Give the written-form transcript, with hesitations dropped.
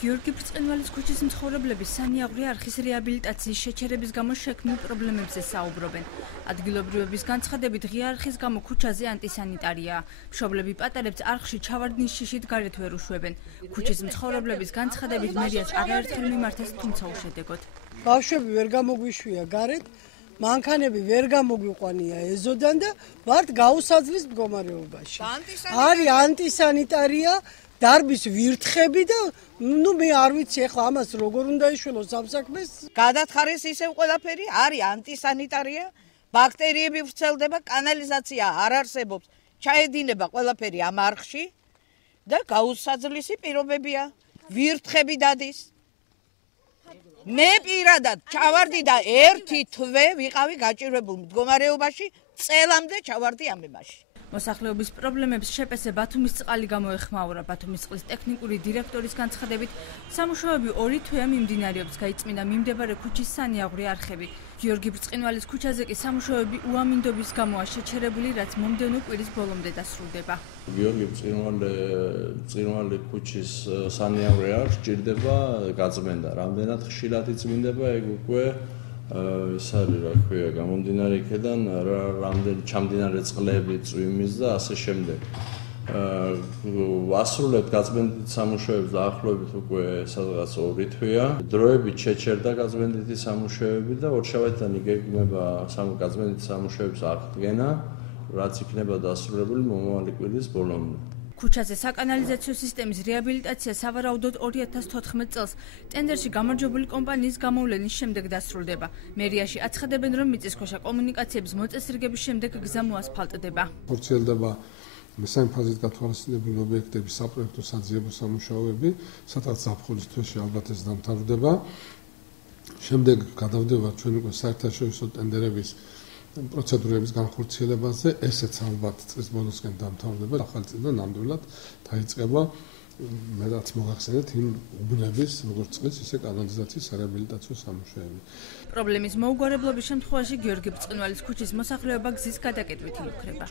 გიორგი ბრწყინვალის ქუჩის მცხოვრებლები სანიაღვრე არხის რეაბილიტაციის შეჩერების გამო შექმნილ პრობლემებზე საუბრობენ. ადგილობრივების განცხადებით, ღია არხის გამო ქუჩაზე ანტისანიტარიაა. მშობლები პატარებს არხში ჩავარდნის შიშით გარეთ ვერ უშვებენ. ქუჩის მცხოვრებლების განცხადებით, მერიას არაერთხელ მიმართეს, თუმცა უშედეგოდ. ბავშვები ვერ გამოგვიშვია გარეთ, მანქანები ვერ გამოგვიყვანია ეზოდან და ვართ გაუსაძლის მდგომარეობაში. არის ანტისანიტარია, დარბის ვირთხები და მე არ ვიცი ახლა ამას როგორ უნდა ეშველოს ამ საქმეს. გადათხარეს ისევ ყველაფერი, არის ანტისანიტარია, ბაქტერიები ვრცელდება, კანალიზაცია არ არსებობს, ჩაედინება ყველაფერი ამ არხში და გაუსაძლისი პირობებია, ვირთხები დადის. მე პირადად ჩავარდი და ერთი თვე ვიყავი გაჭირვებულ მდგომარეობაში, წელამდე ჩავარდი ამ ემაში. მოსახლეობის პრობლემებს შეპესე ბათუმის წყალი გამოეხმაურა. ბათუმის წყლის ტექნიკური დირექტორის განცხადებით, სამუშაოები 2 თვეა მიმდინარეობს, გაიწმინდა მიმდებარე ქუჩის სანიაღვრე არხები. გიორგი ბრწყინვალის ქუჩაზე კი სამუშაოები უამინდობის გამოა შეჩერებული, რაც მომდევნო კვირის ბოლომდე დასრულდება. გიორგი ბრწყინვალის ქუჩის სანიაღვრე არხი ჭირდება გაწმენდა. რამდენად ხშირად იწმინდება, ეგ უკვე ეს არის რა ქვია, გამომდინარე იქედან რამდენი ჩამდინარე წყლები წვიმის და ასე შემდეგ. ასრულებთ გაწმენდით სამუშაოებს დაახლოებით უკვე სადღაც 2 თვეა. დროებით შეჩერდა გაწმენდითი სამუშაოები და ორშაბათიდან იგეგმება გაწმენდითი სამუშაოების აღდგენა, რაც იქნება დასრულებული მომავალი კვირის ბოლომდე. ქუჩაზე საკანალიზაციო სისტემის რეაბილიტაცია სავარაუდოდ 2014 წელს ტენდერში გამარჯვებული კომპანიის გამოვლენის შემდეგ დასრულდება. მერიაში აცხადებენ, რომ მიწისქვეშა კომუნიკაციების მოწესრიგების შემდეგ გზა მოასფალტდება. ხორციელდება მესამე ფაზით გათვალისწინებული ობიექტების საპროექტო საძიებო სამუშაოები, სადაც ზაფხულის თვეში ალბათ ეს დამთავრდება. შემდეგ გადავდება ჩვენ უკვე საერთაშორისო ტენდერების პროცედურების განხორციელებაზე, ესეც ალბათ წლის ბოლოსკენ დამთავრდება. ახალი წლიდან ნამდვილად დაიწყება, მე რაც მოგახსენეთ, იმ უბნების, როგორც წყლის, ისე კანალიზაციის რეაბილიტაციო სამუშაოები. პრობლემის მოუგვარებლობის შემთხვევაში გიორგი ბრწყინვალის ქუჩის მოსახლეობა გზის გადაკეტვით იმუქრება.